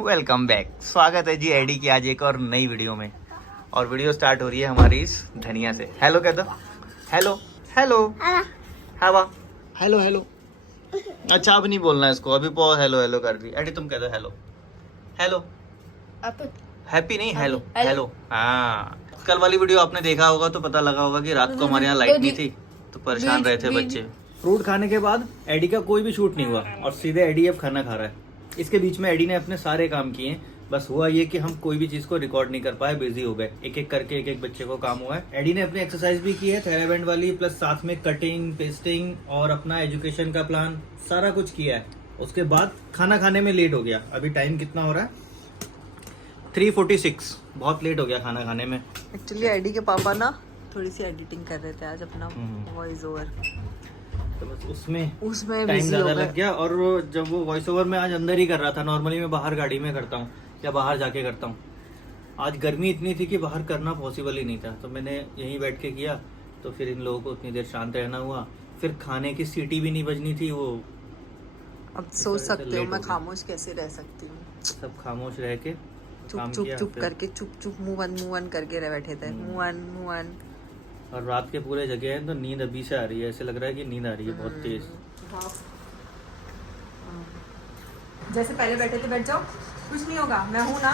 Welcome back. स्वागत है जी AD की आज एक और नई वीडियो में। और वीडियो स्टार्ट हो रही है हमारी इस धनिया से। हेलो कह दो। हेलो हेलो हवा हेलो हेलो। अच्छा अब नहीं बोलना इसको, अभी बहुत हेलो हेलो कर रही। एडी तुम कह दो हेलो हेलो। हैप्पी नहीं हेलो हेलो। हाँ, कल वाली वीडियो आपने देखा होगा तो पता लगा होगा कि रात को हमारे यहाँ लाइट नहीं थी तो परेशान रहे थे बच्चे। फ्रूट खाने के बाद एडी का कोई भी शूट नहीं हुआ और सीधे एडी अब खाना खा रहा है। इसके बीच में एडी ने अपने सारे काम किए, बस हुआ ये कि हम कोई भी चीज को रिकॉर्ड नहीं कर पाए, बिजी हो गए। एक एक करके एक बच्चे को काम हुआ है। एडी ने अपनी एक्सरसाइज भी की है थेराबैंड वाली, प्लस साथ में कटिंग पेस्टिंग और अपना एजुकेशन का प्लान सारा कुछ किया है। उसके बाद खाना खाने में लेट हो गया। अभी टाइम कितना हो रहा है? 3:46। बहुत लेट हो गया खाना खाने में। एक्चुअली एडी के पापा ना थोड़ी सी एडिटिंग कर रहे थे आज अपना वॉइस ओवर, तो बस उसमें टाइम busy ज़्यादा हो गए। लग गया। और जब वो वॉइस ओवर में आज अंदर ही कर रहा था, नॉर्मली मैं बाहर गाड़ी में करता हूँ या बाहर जाके करता हूँ। आज गर्मी इतनी थी कि बाहर करना पॉसिबल ही नहीं था, तो मैंने यहीं बैठ के किया। तो फिर इन लोगों को उतनी देर शांत रहना हुआ। फिर खाने की सीटी भी नहीं बजनी थी। वो अब सोच सकते हो मैं खामोश कैसे रह सकती हूँ। सब खामोश रह के चुप काम चुप किया चुप फिर। करके चुप चुप मुंह वन करके रह बैठे थे। मुंह वन। और रात के पूरे जगह है तो नींद अभी से आ रही है। ऐसे लग रहा है कि नींद आ रही है बहुत तेज। जैसे पहले बैठे थे, बैठ जाओ, कुछ नहीं होगा, मैं हूँ ना।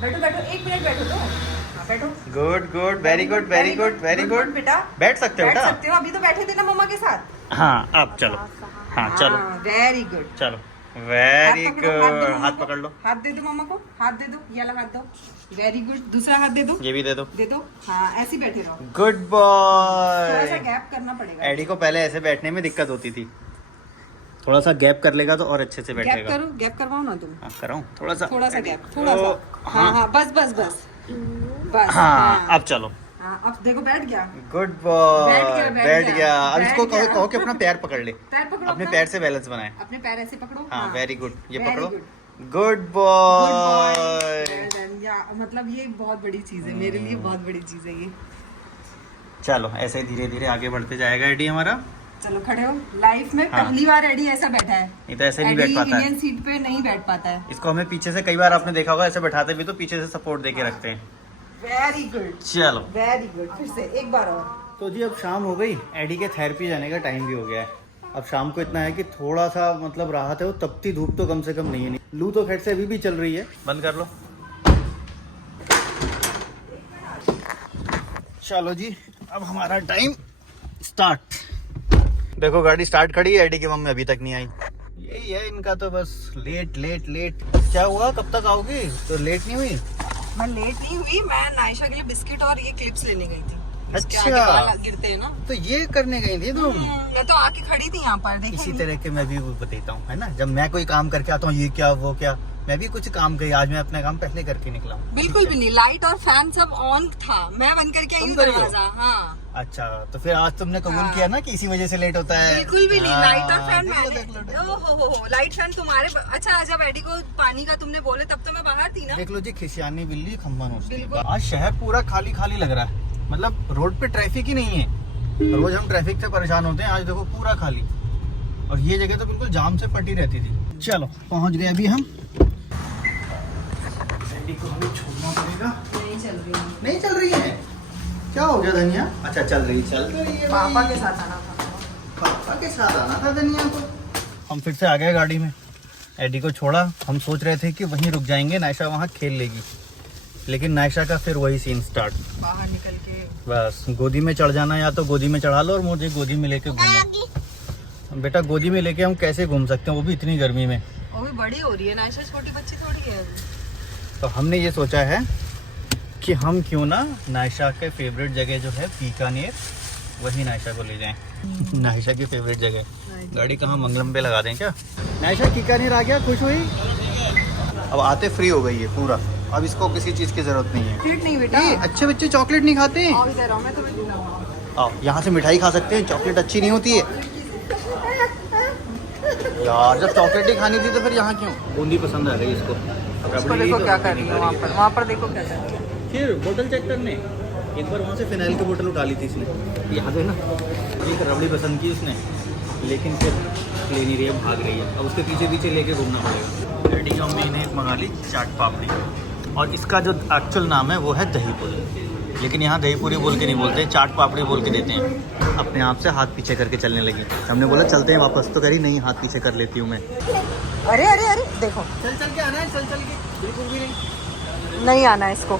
बैठो बैठो, 1 मिनट बैठो तो। हाँ, बैठो। Good good very good very good very good बेटा। बैठ सकते हो बैठ बेटा। सकते हो, अभी तो बैठे थे ना मम्मा के साथ। हाँ अब चलो। हाँ चलो वेरी गुड। चलो वेरी हाथ पकड़ो, हाथ दो गुड। मम्मा हाथ को। पकड़ लो। हाथ दे दो मम्मा को, हाथ दे दो, ये वाला हाथ दो। Very good. दूसरा हाथ दे दो, ये भी दे दो। दे दो। हाँ, ऐसे ही बैठे रहो। गुड थोड़ा सा बॉय। गैप करना पड़ेगा। एडी को पहले ऐसे बैठने में दिक्कत होती थी, थोड़ा सा गैप कर लेगा तो और अच्छे से गैप बैठेगा। करो, गैप करवाओ ना तुम। हाँ कराऊं थोड़ा सा गैप, थोड़ा सा। हाँ हाँ, बस बस बस बस। हाँ अब चलो। हाँ, अब देखो बैठ गया। गुड बॉय बैठ बैठ गया। अब बैठ इसको गया। कहो कि अपना पैर पकड़ ले, पैर पकड़ो अपने अपना। पैर से बैलेंस बनाए। अपने पैर ऐसे पकड़ो। हाँ वेरी गुड। ये Very पकड़ो। good. Good Good boy. boy. या मतलब ये बहुत बड़ी चीज है मेरे लिए, बहुत बड़ी चीज है ये। चलो ऐसे धीरे धीरे आगे बढ़ते जाएगा एडी हमारा। चलो खड़े हो। लाइफ में हाँ। पहली बार एडी ऐसा बैठा है। नहीं तो ऐसे नहीं एडी बैठ पाता है। इंडियन सीट पे नहीं बैठ पाता है। इसको हमें पीछे से कई बार आपने देखा होगा ऐसे बैठाते भी तो पीछे से सपोर्ट देके रखते हैं। वेरी गुड चलो वेरी गुड। फिर से एक बार और। तो जी अब शाम हो गई, एडी के थेरेपी जाने का टाइम भी हो गया है। अब शाम को इतना है कि थोड़ा सा मतलब राहत है, वो तपती धूप तो कम से कम नहीं है। लू तो खैर से अभी भी चल रही है। बंद कर लो। चलो जी अब हमारा टाइम स्टार्ट। देखो गाड़ी स्टार्ट खड़ी है, एडी की मम्मी अभी तक नहीं आई। यही है इनका तो, बस लेट लेट लेट। क्या हुआ, कब तक आओगी? तो लेट नहीं हुई? मैं लेट नहीं हुई, मैं नायशा के लिए बिस्किट और ये क्लिप्स लेने गई थी। इसके अच्छा। आगे बाल गिरते हैं ना, तो ये करने गई थी तुम? मैं तो आके खड़ी थी यहाँ पर। देखा इसी नहीं? तरह के मैं भी वो बताता हूँ, है ना। जब मैं कोई काम करके आता हूँ, ये क्या वो क्या, मैं भी कुछ काम करी। आज मैं अपना काम पहले करके निकला हूँ। बिल्कुल भी नहीं, लाइट और फैन सब ऑन था, मैं बंद करके आई तुम हूँ करी हो? दरवाजा। हाँ अच्छा तो फिर आज तुमने कबूल हाँ। किया ना कि इसी वजह से लेट होता है। बिल्कुल भी नहीं, हाँ, लाइट और फैन देख लो, मैंने। देख लो, देख लो। हो लाइट फैन तुम्हारे। अच्छा जब एडी को पानी का तुमने बोले तब तो मैं बाहर थी ना। देख लो जी, खिसियानी बिल्ली खम्बा नोचती है। बिल्कुल। आज शहर पूरा खाली खाली लग रहा है, मतलब रोड पे ट्रैफिक ही नहीं है। रोज हम ट्रैफिक से परेशान होते हैं, आज देखो पूरा खाली। और ये जगह तो बिल्कुल जाम से पटी रहती थी। चलो पहुंच गए अभी हम। एडी को हमें छोड़ना पड़ेगा। नहीं चल रही है। नहीं चल रही है? क्या हो गया धनिया? अच्छा चल रही है। पापा के साथ आना था। पापा के साथ आना था धनिया को। हम फिर से आ गए गाड़ी में, एडी को छोड़ा। हम सोच रहे थे कि वहीं रुक जाएंगे, नायशा वहाँ खेल लेगी, लेकिन नायशा का फिर वही सीन स्टार्ट। बाहर निकल के बस गोदी में चढ़ जाना, या तो गोदी में चढ़ा लो और मुझे गोदी में लेके घूमो। बेटा गोदी में लेके हम कैसे घूम सकते हैं, वो भी इतनी गर्मी में। वो भी बड़ी हो रही है, नायशा छोटी बच्ची थोड़ी है अभी। तो हमने ये सोचा है कि हम क्यों ना नायशा के फेवरेट जगह जो है बीकानेर, वही नायशा को ले जाएं। नायशा की फेवरेट जगह। गाड़ी कहाँ, मंगलम पे लगा दें क्या? नायशा बीकानेर आ गया, खुश हुई? अब आते फ्री हो गई है पूरा, अब इसको किसी चीज़ की जरूरत नहीं है। ट्रीट नहीं बेटा। ये अच्छे बच्चे चॉकलेट नहीं खाते हैं। आओ इधर आओ, मैं तुम्हें दिलाऊंगा। आओ यहाँ से मिठाई खा सकते हैं, चॉकलेट अच्छी नहीं होती है यार। जब चॉकलेट ही खानी थी तो फिर यहाँ क्यों? बूंदी पसंद आ रही इसको। उसको देखो क्या कर रही है वहाँ पर देखो क्या कर रही है। फिर बोतल चेक करने एक बार वहाँ से फिनाइल की बोतल उठा ली थी इसने, याद है ना। एक रबड़ी पसंद की उसने, लेकिन फिर बाइक ले नहीं रही है, भाग रही है। अब उसके पीछे पीछे लेके घूमना पड़ेगा। एडी की मम्मी ने मंगा ली चाट पापड़ी, और इसका जो एक्चुअल नाम है वो है दही पूरी, लेकिन यहाँ दही पूरी बोल के नहीं बोलते, चाट पापड़ी बोल के देते हैं। अपने आप से हाथ पीछे करके चलने लगी। हमने बोला चलते हैं वापस, तो कह रही नहीं, हाथ पीछे कर लेती हूँ मैं। अरे अरे अरे देखो, चल चल के आना है, चल चल के, बिल्कुल भी नहीं। नहीं आना है इसको,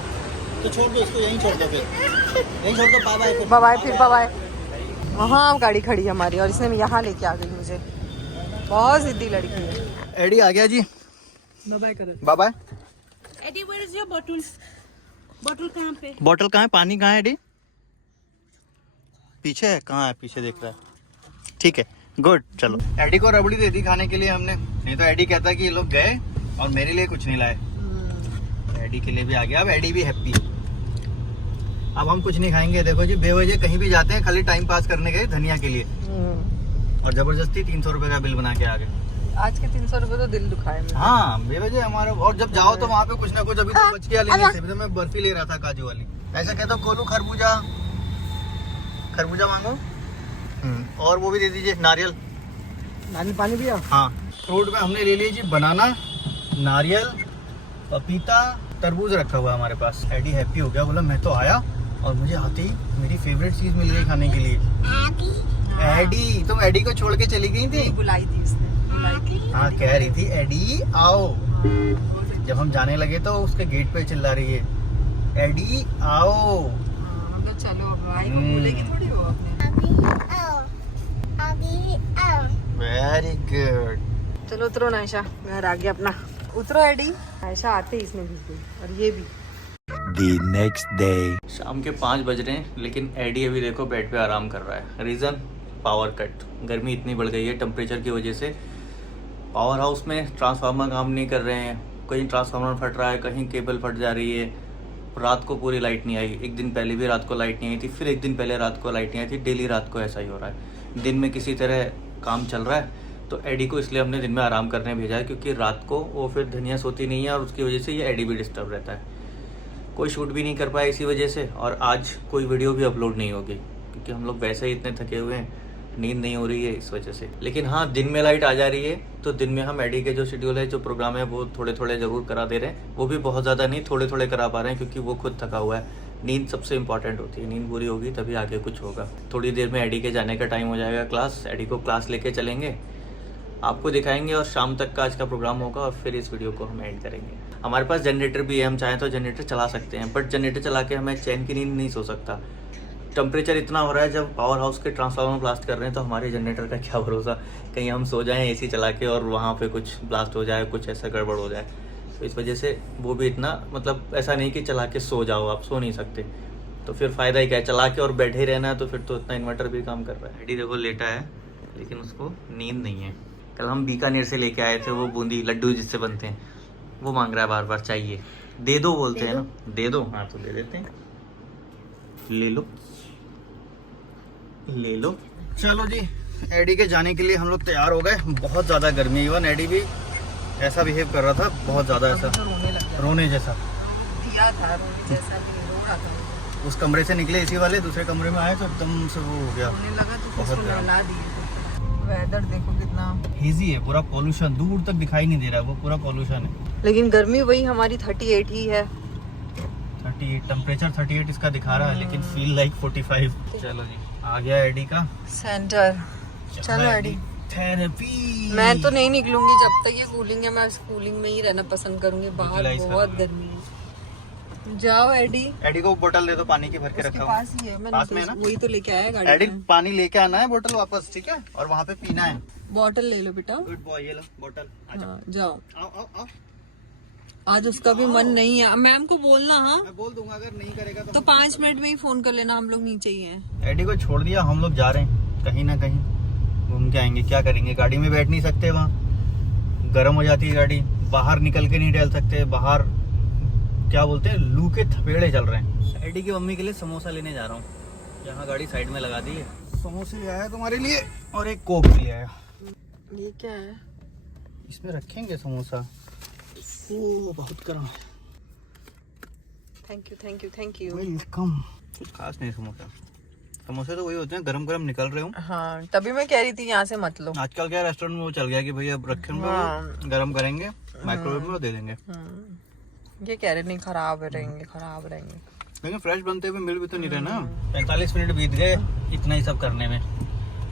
तो छोड़ दो इसको, यहीं छोड़ दो, फिर यहीं छोड़ दो। बाय बाय, बाय फिर बाय। वहाँ गाड़ी खड़ी है हमारी और इसने यहाँ लेके आ गई मुझे। बहुत जिद्दी लड़की है। एडी आ गया जी, बाय करो। Bye bye. Eddie where is your bottle? Bottle कहाँ पे? बॉटल कहाँ है? पानी कहाँ है एडी? पीछे है। कहाँ है? पीछे देख रहा है। ठीक है, गुड। चलो, एडी को रबड़ी दे दी खाने के लिए हमने, नहीं तो एडी कहता कि ये लोग गए और मेरे लिए कुछ नहीं लाए। एडी के लिए भी आ गया, अब एडी भी हैप्पी। अब हम कुछ नहीं खाएंगे। देखो जी, बेवजह कहीं भी जाते हैं, खाली टाइम पास करने गए धनिया के लिए, और जबरदस्ती 300 रुपए का बिल बना के आ गए। आज के 300 रुपए तो दिल दुखाए मेरा। हाँ, बेवजह हमारा। और जब जाओ तो वहाँ पे कुछ ना कुछ, अभी तो बच गया लेने से, तो मैं बर्फी ले रहा था काजू वाली। ऐसा कहता कोलू खरबूजा, खरबूजा मांगो। और वो भी दे दीजिए, नारियल। नानी पानी पिया। हाँ, फ्रूट में हमने ले लिया जी बनाना, नारियल, पपीता, तरबूज रखा हुआ हमारे पास। एडी हैप्पी हो गया, बोला मैं तो आया और मुझे आते ही मेरी फेवरेट चीज मिल गई खाने के लिए। एडी, तुम एडी को छोड़ के चली गई थी? बुलाई थी इसने। हाँ, कह रही थी एडी आओ। जब हम जाने लगे तो उसके गेट पे चिल्ला रही है एडी आओ। हम तो चलो, अब भाई को बोलेगी थोड़ी वो अपने। Very good. चलो उतरो ना आयशा, घर आ गया अपना। उतरो एडी। आयशा आते ही इसने घुस गई, और ये भी। The next day. शाम के 5 बज रहे हैं, लेकिन एडी अभी देखो बेड पे आराम कर रहा है। Reason, power cut. गर्मी इतनी बढ़ गई है टेम्परेचर की वजह से। पावर हाउस में ट्रांसफार्मर काम नहीं कर रहे हैं, कहीं ट्रांसफार्मर फट रहा है, कहीं केबल फट जा रही है। रात को पूरी लाइट नहीं आई, एक दिन पहले भी रात को लाइट नहीं आई थी, फिर एक दिन पहले रात को लाइट नहीं आई थी। डेली रात को ऐसा ही हो रहा है। दिन में किसी तरह काम चल रहा है, तो एडी को इसलिए हमने दिन में आराम करने भेजा है, क्योंकि रात को वो फिर धनिया सोती नहीं है, और उसकी वजह से ये एडी भी डिस्टर्ब रहता है। कोई शूट भी नहीं कर पाया इसी वजह से, और आज कोई वीडियो भी अपलोड नहीं होगी, क्योंकि हम लोग वैसे ही इतने थके हुए हैं, नींद नहीं हो रही है इस वजह से। लेकिन हाँ, दिन में लाइट आ जा रही है, तो दिन में हम एडी के जो शेड्यूल है, जो प्रोग्राम है, वो थोड़े थोड़े ज़रूर करा दे रहे हैं। वो भी बहुत ज़्यादा नहीं, थोड़े थोड़े करा पा रहे हैं, क्योंकि वो खुद थका हुआ है। नींद सबसे इंपॉर्टेंट होती है, नींद पूरी होगी तभी आगे कुछ होगा। थोड़ी देर में एडी के जाने का टाइम हो जाएगा क्लास, एडी को क्लास लेके चलेंगे, आपको दिखाएंगे, और शाम तक का आज का प्रोग्राम होगा, और फिर इस वीडियो को हम एंड करेंगे। हमारे पास जनरेटर भी है, हम चाहें तो जनरेटर चला सकते हैं, बट जनरेटर चला के हमें चैन की नींद नहीं सो सकता। टेम्परेचर इतना हो रहा है, जब पावर हाउस के ट्रांसफार्मर ब्लास्ट कर रहे हैं, तो हमारे जनरेटर का क्या भरोसा, कहीं हम सो जाएं एसी चला के और वहाँ पे कुछ ब्लास्ट हो जाए, कुछ ऐसा गड़बड़ हो जाए। तो इस वजह से वो भी इतना, मतलब ऐसा नहीं कि चला के सो जाओ, आप सो नहीं सकते, तो फिर फ़ायदा ही क्या है, चला के और बैठे ही रहना है, तो फिर तो इतना इन्वर्टर भी काम कर रहा है। एडी देखो लेटा है, लेकिन उसको नींद नहीं है। कल हम बीकानेर से लेके आए थे वो बूंदी लड्डू जिससे बनते हैं, वो मांग रहा है बार बार, चाहिए। दे दो बोलते हैं ना, दे दो। हाँ, तो दे देते हैं, ले लो ले लो। चलो जी, एडी के जाने के लिए हम लोग तैयार हो गए। बहुत ज़्यादा गर्मी, इवन एडी भी ऐसा बिहेव कर रहा था, बहुत ज़्यादा ऐसा रोने लग गया, रोने जैसा दिया था, रोने जैसा भी रो रहा था। उस कमरे से निकले इसी वाले दूसरे कमरे में आए तो एकदम से वो हो गया, रोने लगा तो बहुत उसको गर्म। नहला दिए। वेदर देखो कितना हेजी है, पूरा पॉल्यूशन, दूर तक दिखाई नहीं दे रहा है, वो पूरा पॉल्यूशन है। लेकिन गर्मी वही हमारी 38 ही है। 38 टेम्परेचर 38 इसका दिखा रहा है, लेकिन फील लाइक 45। चलो जी, आ गया एडी का सेंटर। चलो एडी, थेरेपी। मैं तो नहीं निकलूंगी जब तक ये कूलिंग है, मैं कूलिंग में ही रहना पसंद करूंगी, बाहर यूटिलाइज बहुत करूंगी। गर्मी है। जाओ एडी, एडी को बोतल दे दो, पानी की भर के उसके रखा हूँ। पास ही है, मैंने पास में है ना? वही तो लेके आया गाड़ी एडी, में। पानी लेके आना है, बोतल वापस, ठीक है, और वहाँ पे पीना है। बॉटल ले लो बेटा। गुड बॉय, ये लो बोतल। हाँ, जाओ। आओ आओ आओ, आज उसका भी मन नहीं है, मैम को बोलना। हाँ, मैं बोल दूंगा, अगर नहीं करेगा तो 5 मिनट में ही फोन कर लेना, हम लोग नीचे ही हैं। एडी को छोड़ दिया, हम लोग जा रहे हैं कहीं ना कहीं, घूम के आएंगे। क्या करेंगे, गाड़ी में बैठ नहीं सकते, वहाँ गर्म हो जाती है गाड़ी, बाहर निकल के नहीं टहल सकते, बाहर क्या बोलते हैं, लू के थपेड़े चल रहे हैं। एडी की मम्मी के लिए समोसा लेने जा रहा हूँ, यहाँ गाड़ी साइड में लगा दी है। समोसे ले आया तुम्हारे लिए, और एक कोक भी ले आया। ये क्या है? इसमें रखेंगे समोसा। ओ, बहुत गर्म है। Thank you thank you thank you. Welcome. कुछ खास नहीं समोसा, समोसे तो वही होते हैं, गरम गरम निकल रहे हो। हाँ तभी मैं कह रही थी यहाँ से मत लो। आजकल क्या रेस्टोरेंट में वो चल गया कि भैया रखेंगे, हाँ। गरम करेंगे माइक्रोवेव में और दे देंगे। ये कह रहे नहीं खराब रहेंगे, खराब रहेंगे। लेकिन फ्रेश बनते हुए मिल भी तो नहीं रहे ना। 45 मिनट बीत गए इतना ही सब करने में।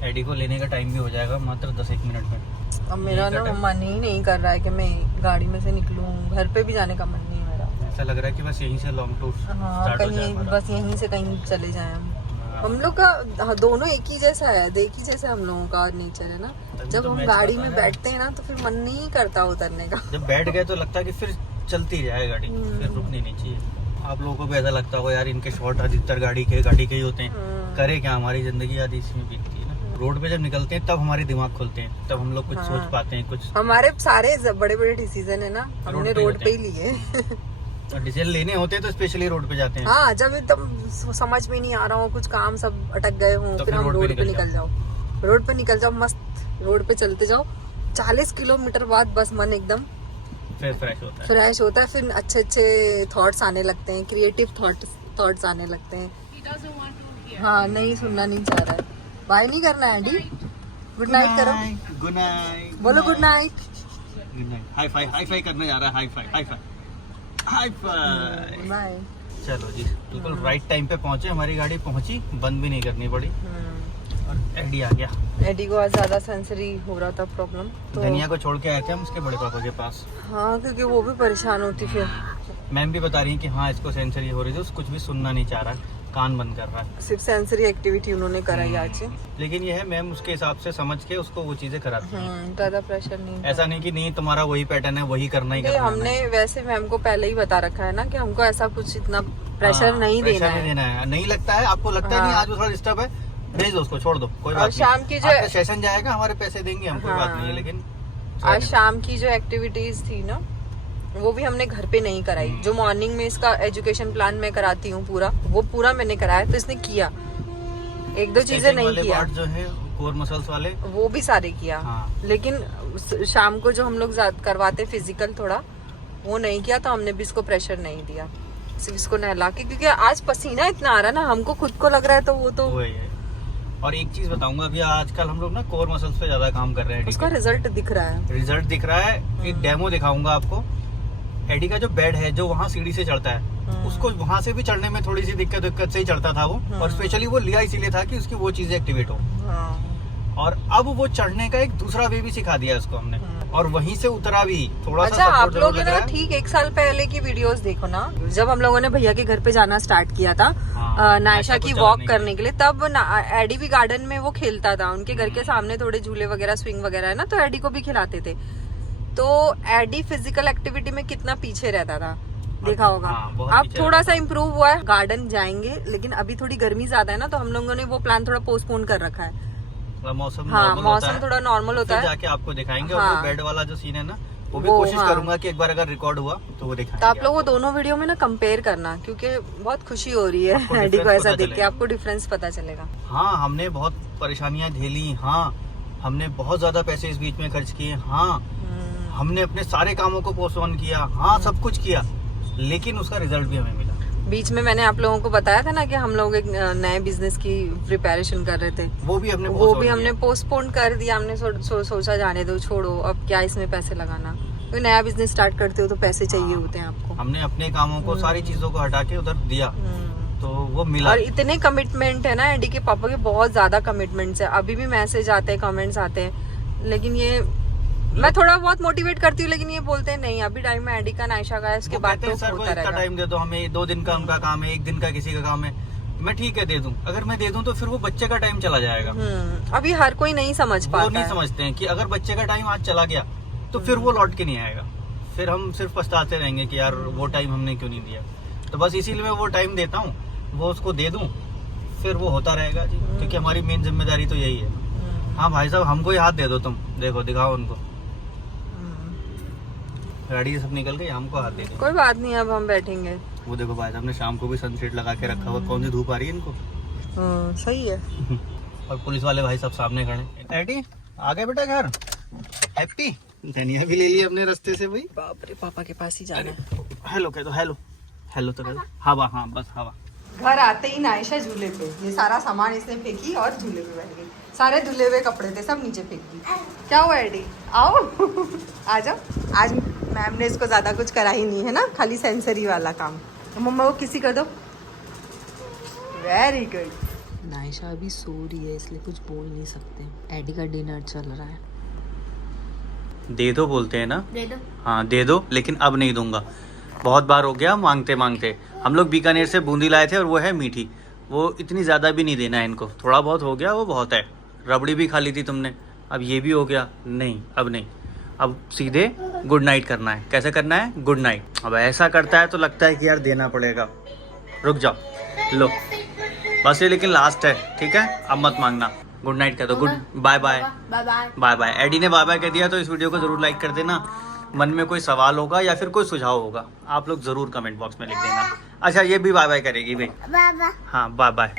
एडी को लेने का टाइम भी हो जाएगा मात्र 10-1 मिनट में। अब मेरा ना मन ही नहीं कर रहा है कि मैं गाड़ी में से निकलूं, घर पे भी जाने का मन नहीं है मेरा। ऐसा लग रहा है कि बस यहीं से लॉन्ग टूर स्टार्ट हो जाए हमारा। बस यहीं से कहीं चले जाएं हम लोग का दोनों एक ही जैसा है, एक ही जैसा हम लोगों का नेचर है ना। जब हम गाड़ी में बैठते हैं ना तो फिर मन नहीं करता उतरने का। जब बैठ गए तो लगता है कि फिर चलती जाए गाड़ी, फिर रुकनी नहीं चाहिए। आप लोगों को भी ऐसा लगता होगा यार इनके शॉर्ट अधिकतर गाड़ी के ही होते हैं। करे क्या, हमारी जिंदगी आधी इसी में बीतती है ना। रोड पे जब निकलते हैं तब हमारे दिमाग खुलते हैं, तब हम लोग कुछ सोच पाते हैं। कुछ हमारे सारे बड़े बड़े डिसीजन है ना हमने रोड पे ही लिए। डिसीजन लेने होते हैं तो स्पेशली रोड पे जाते हैं। हाँ जब एकदम समझ में नहीं आ रहा हो, कुछ काम सब अटक गए हो, तो फिर हम रोड पे निकल जाओ। रोड पे निकल जाओ, मस्त रोड पे चलते जाओ। 40 किलोमीटर बाद बस मन एकदम फिर फ्रेश होता है। फ्रेश होता है, फिर अच्छे अच्छे थॉट्स आने लगते हैं, क्रिएटिव थॉट्स आने लगते हैं। हाँ नहीं सुनना नहीं चाह रहा है। बाय नहीं करना है एंडी। गुड नाइट करो, गुड नाइट बोलो good night. Good night. Hi fi करने जा रहा है। Hi fi. बाय। चलो जी बिल्कुल राइट टाइम पे पहुंचे। हमारी गाड़ी पहुंची, बंद भी नहीं करनी पड़ी और एडी आ गया। एडी को आज ज्यादा सेंसरी हो रहा था प्रॉब्लम, तो धनिया को छोड़ के आए थे हम उसके बड़े पापा के पास। हाँ क्योंकि वो भी परेशान होती फिर। मैम भी बता रही है कि हाँ इसको सेंसरी हो रही थी, कुछ भी सुनना नहीं चाह रहा, कान बंद कर रहा है। सिर्फ सेंसरी एक्टिविटी उन्होंने कराई आज। लेकिन ये है मैम उसके हिसाब से समझ के उसको वो चीजें कराती है। ज्यादा प्रेशर नहीं। ऐसा नहीं कि नहीं तुम्हारा वही पैटर्न है वही करना ही करना है। हमने वैसे मैम को पहले ही बता रखा है ना कि हमको ऐसा कुछ इतना प्रेशर नहीं देना है। नहीं लगता है आपको, लगता है नहीं आज वो थोड़ा डिस्टर्ब है, भेज दो उसको, छोड़ दो, कोई बात नहीं। शाम की जो सेशन जाएगा हमारे पैसे देंगे हम, कोई बात नहीं है। लेकिन आज शाम की जो एक्टिविटीज थी ना वो भी हमने घर पे नहीं कराई। जो मॉर्निंग में इसका एजुकेशन प्लान मैं कराती हूँ पूरा, वो पूरा मैंने कराया, तो इसने किया। एक दो चीजें नहीं किया, जो है कोर मसल्स वाले वो भी सारे किया। लेकिन शाम को जो हम लोग करवाते फिजिकल थोड़ा, वो नहीं किया, तो हमने भी इसको प्रेशर नहीं दिया, सिर्फ इसको नहला के। क्योंकि आज पसीना इतना आ रहा है ना, हमको खुद को लग रहा है, तो वो तो वही है। और एक चीज बताऊंगा, अभी आजकल हम लोग ना कोर मसल्स पे ज्यादा काम कर रहे हैं। उसका रिजल्ट दिख रहा है। एक डेमो दिखाऊंगा आपको। एडी का जो बेड है, जो वहाँ सीढ़ी से चढ़ता है, उसको वहाँ से भी चढ़ने में थोड़ी सी दिक्कत से ही चढ़ता था वो। और स्पेशली वो लिया इसीलिए था कि उसकी वो चीजें एक्टिवेट हो। और अब वो चढ़ने का एक दूसरा वे भी सिखा दिया उसको हमने, और वहीं से उतरा भी थोड़ा सा। आप लोग ना ठीक 1 साल पहले की वीडियोस देखो ना, जब हम लोगों ने भैया के घर पे जाना स्टार्ट किया था नायशा की वॉक करने के लिए, तब एडी भी गार्डन में वो खेलता था। उनके घर के सामने थोड़े झूले वगैरह, स्विंग वगैरह है ना, तो एडी को भी खिलाते थे। तो एडी फिजिकल एक्टिविटी में कितना पीछे रहता था, देखा होगा। अब थोड़ा सा इम्प्रूव हुआ है, गार्डन जाएंगे। लेकिन अभी थोड़ी गर्मी ज्यादा है ना, तो हम लोगों ने वो प्लान थोड़ा पोस्टपोन कर रखा है। मौसम थोड़ा नॉर्मल होता है, जाके आपको दिखाएंगे। और वो बेड वाला जो सीन है ना, वो भी कोशिश करूंगा कि एक बार अगर रिकॉर्ड हुआ तो वो दिखाएंगे। तो आप लोग वो दोनों वीडियो में ना कंपेयर करना, क्योंकि बहुत खुशी हो रही है एडी को ऐसा देख के, आपको डिफरेंस पता चलेगा। हाँ हमने बहुत परेशानियां झेली। हाँ हमने बहुत ज्यादा पैसे इस बीच में खर्च किए। हाँ हमने अपने सारे कामों को पोस्टपोन किया। हाँ सब कुछ किया, लेकिन उसका रिजल्ट भी हमें मिला। बीच में मैंने आप लोगों को बताया था ना कि हम लोग एक नए बिजनेस की प्रिपरेशन कर रहे थे, वो भी हमने पोस्टपोन कर दिया। हमने सोचा जाने दो, छोड़ो, अब क्या इसमें पैसे लगाना। कोई नया बिजनेस स्टार्ट करते हो तो पैसे चाहिए होते हैं आपको। हमने अपने कामों को, सारी चीजों को हटा के उधर दिया, तो वो मिला। और इतने कमिटमेंट है ना एडी के पापा के, बहुत ज्यादा कमिटमेंट्स है। अभी भी मैसेज आते हैं, कमेंट्स आते हैं, लेकिन ये मैं थोड़ा बहुत मोटिवेट करती हूँ, लेकिन ये बोलते हैं नहीं अभी टाइम है एडी का, नायशा का है, उसके बाद तो होता रहेगा। टाइम दे दो हमें, 2 दिन का उनका काम है, 1 दिन का किसी का काम है। मैं ठीक है दे दूं, अगर मैं दे दूं तो फिर वो बच्चे का टाइम चला जाएगा। अभी हर कोई नहीं समझ पाता, वो नहीं समझते हैं कि अगर बच्चे का टाइम आज चला गया तो फिर वो लौट के नहीं आएगा। फिर हम सिर्फ पछताते रहेंगे कि यार वो टाइम हमने क्यों नहीं दिया। तो बस इसीलिए मैं वो टाइम देता हूँ, वो उसको दे दूं, फिर वो होता रहेगा जी, क्योंकि हमारी मेन जिम्मेदारी तो यही है। हाँ भाई साहब हमको ही हाथ दे दो, तुम देखो, दिखाओ उनको। गाड़ी से सब निकल गई, हमको हाथ दे दो। कोई बात नहीं, अब हम बैठेंगे। वो देखो भाई साहब ने शाम को भी सनसेट लगा के रखा हुआ, कौन सी धूप आ रही है इनको। सही है। और पुलिस वाले भाई सब सामने खड़े। एडी आ गए बेटा घर, हैप्पी। धनिया भी ले ली अपने रास्ते से भाई। बाप रे, पापा के पास ही जाना है। हेलो कह दो, हेलो हेलो तो कह दो। हवा, हाँ बस हवा। घर आते ही नायशा झूले पे, ये सारा सामान इसने फेंकी और झूले पे बैठ गई। सारे धुले हुए कपड़े थे सब नीचे फेंक दी। क्या हुआ एडी, आओ आ जाओ। आज मैम ने इसको ज्यादा कुछ करा ही नहीं है ना, खाली सेंसरी वाला काम। तो मम्मा को किसी कर दो। Very good. नायशा अभी सो रही है इसलिए कुछ बोल नहीं सकते। एडी का डिनर चल रहा है। दे दो बोलते हैं ना, दे दो। हाँ दे दो, लेकिन अब नहीं दूंगा। बहुत बार हो गया मांगते मांगते। हम लोग बीकानेर से बूंदी लाए थे और वो है मीठी, वो इतनी ज़्यादा भी नहीं देना है इनको, थोड़ा बहुत हो गया वो बहुत है। रबड़ी भी खा ली थी तुमने, अब ये भी हो गया। नहीं अब नहीं, अब सीधे गुड नाइट करना है। कैसे करना है? Good night. अब ऐसा करता है तो लगता है कि यार देना पड़ेगा। रुक जाओ, लो बस ये लेकिन लास्ट है, ठीक है? अब मत मांगना। गुड नाइट कह दो, good bye bye bye bye. Bye bye. Eddie ने बाय बाय कह दिया तो इस वीडियो को जरूर लाइक कर देना। मन में कोई सवाल होगा या फिर कोई सुझाव होगा आप लोग जरूर कमेंट बॉक्स में लिख देना। अच्छा ये भी बाय बाय करेगी भाई। Bye bye. हाँ बाय बाय।